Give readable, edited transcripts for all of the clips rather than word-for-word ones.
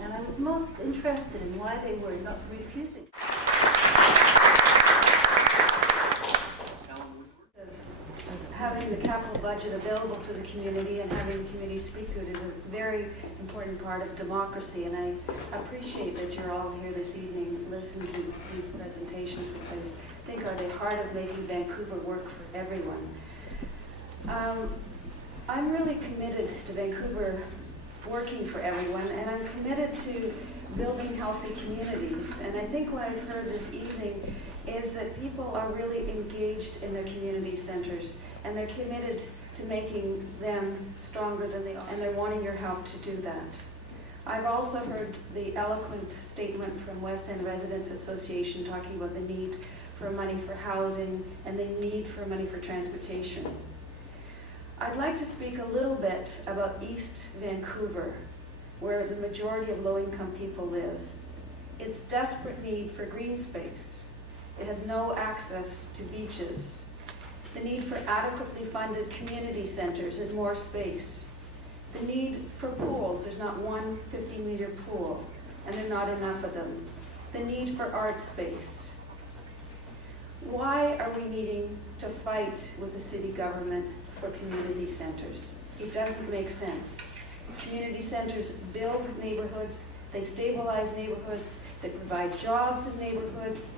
and I was most interested in why they were not refusing. Having the capital budget available to the community and having the community speak to it is a very important part of democracy, and I appreciate that you're all here this evening listening to these presentations, which I think are the heart of making Vancouver work for everyone. I'm really committed to Vancouver working for everyone, and I'm committed to building healthy communities. And I think what I've heard this evening is that people are really engaged in their community centers, and they're committed to making them stronger than they are, and they're wanting your help to do that. I've also heard the eloquent statement from West End Residents Association talking about the need for money for housing and the need for money for transportation. I'd like to speak a little bit about East Vancouver, where the majority of low-income people live. Its desperate need for green space. It has no access to beaches. The need for adequately funded community centers and more space. The need for pools. There's not one 50-meter pool, and there are not enough of them. The need for art space. Why are we needing to fight with the city government for community centers? It doesn't make sense. Community centers build neighborhoods, they stabilize neighborhoods, they provide jobs in neighborhoods,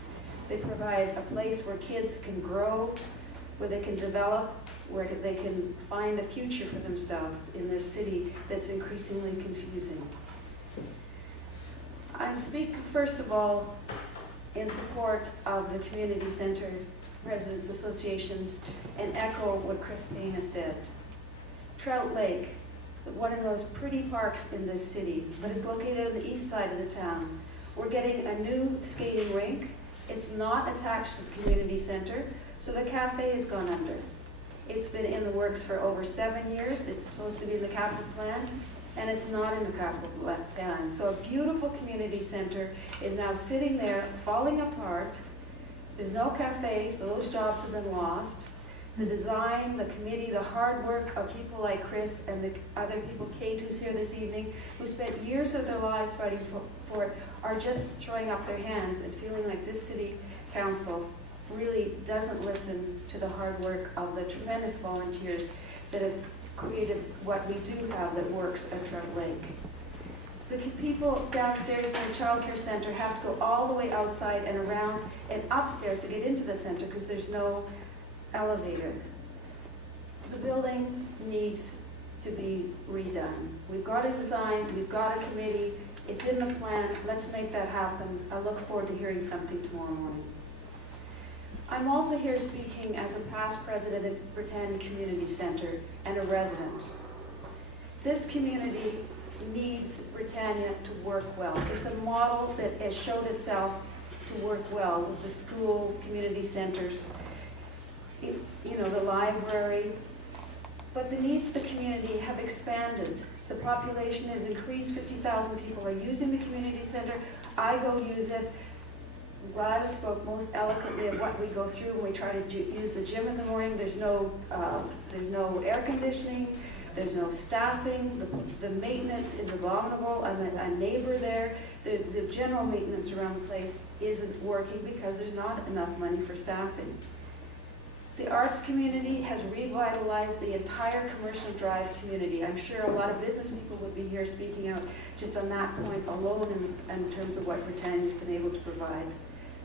they provide a place where kids can grow, where they can develop, where they can find a future for themselves in this city that's increasingly confusing. I speak first of all in support of the community center residents associations and echo what Chris Payne has said. Trout Lake, one of those pretty parks in this city, but it's located on the east side of the town. We're getting a new skating rink. It's not attached to the community center, so the cafe has gone under. It's been in the works for over 7 years. It's supposed to be in the capital plan, and it's not in the capital plan. So a beautiful community center is now sitting there, falling apart. There's no cafe, so those jobs have been lost. The design, the committee, the hard work of people like Chris and the other people, Kate, who's here this evening, who spent years of their lives fighting for it, are just throwing up their hands and feeling like this city council really doesn't listen to the hard work of the tremendous volunteers that have created what we do have that works at Trout Lake. The people downstairs in the child care center have to go all the way outside and around and upstairs to get into the center because there's no elevator. The building needs to be redone. We've got a design, we've got a committee, it's in the plan, let's make that happen. I look forward to hearing something tomorrow morning. I'm also here speaking as a past president of Britannia Community Center and a resident. This community needs Britannia to work well. It's a model that has showed itself to work well with the school, community centers, you know, the library, but the needs of the community have expanded. The population has increased, 50,000 people are using the community center. I go use it. Gladys spoke most eloquently of what we go through when we try to use the gym in the morning. There's no air conditioning, there's no staffing, the maintenance is abominable. I'm a neighbor there. The general maintenance around the place isn't working because there's not enough money for staffing. The arts community has revitalized the entire Commercial Drive community. I'm sure a lot of business people would be here speaking out just on that point alone in terms of what Britannia's been able to provide.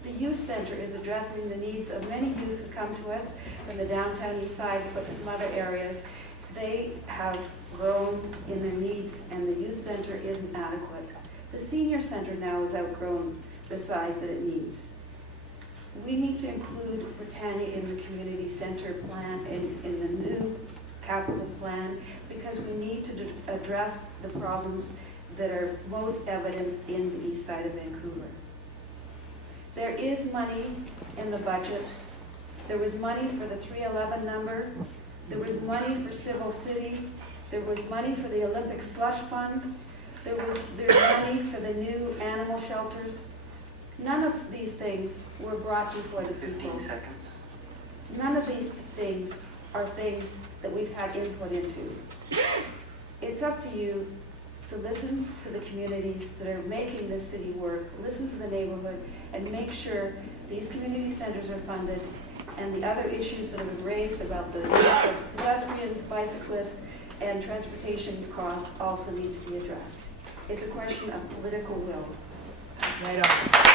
The youth center is addressing the needs of many youth who come to us from the downtown east side, but from other areas. They have grown in their needs, and the youth center isn't adequate. The senior center now has outgrown the size that it needs. We need to include Britannia in the community center plan, in the new capital plan, because we need to address the problems that are most evident in the east side of Vancouver. There is money in the budget. There was money for the 311 number. There was money for Civil City. There was money for the Olympic Slush Fund. There's money for the new animal shelters. None of these things were brought before the people. 15 seconds. None of these things are things that we've had input into. It's up to you to listen to the communities that are making this city work, listen to the neighborhood, and make sure these community centers are funded, and the other issues that have been raised about the pedestrians, bicyclists, and transportation costs also need to be addressed. It's a question of political will. Right on.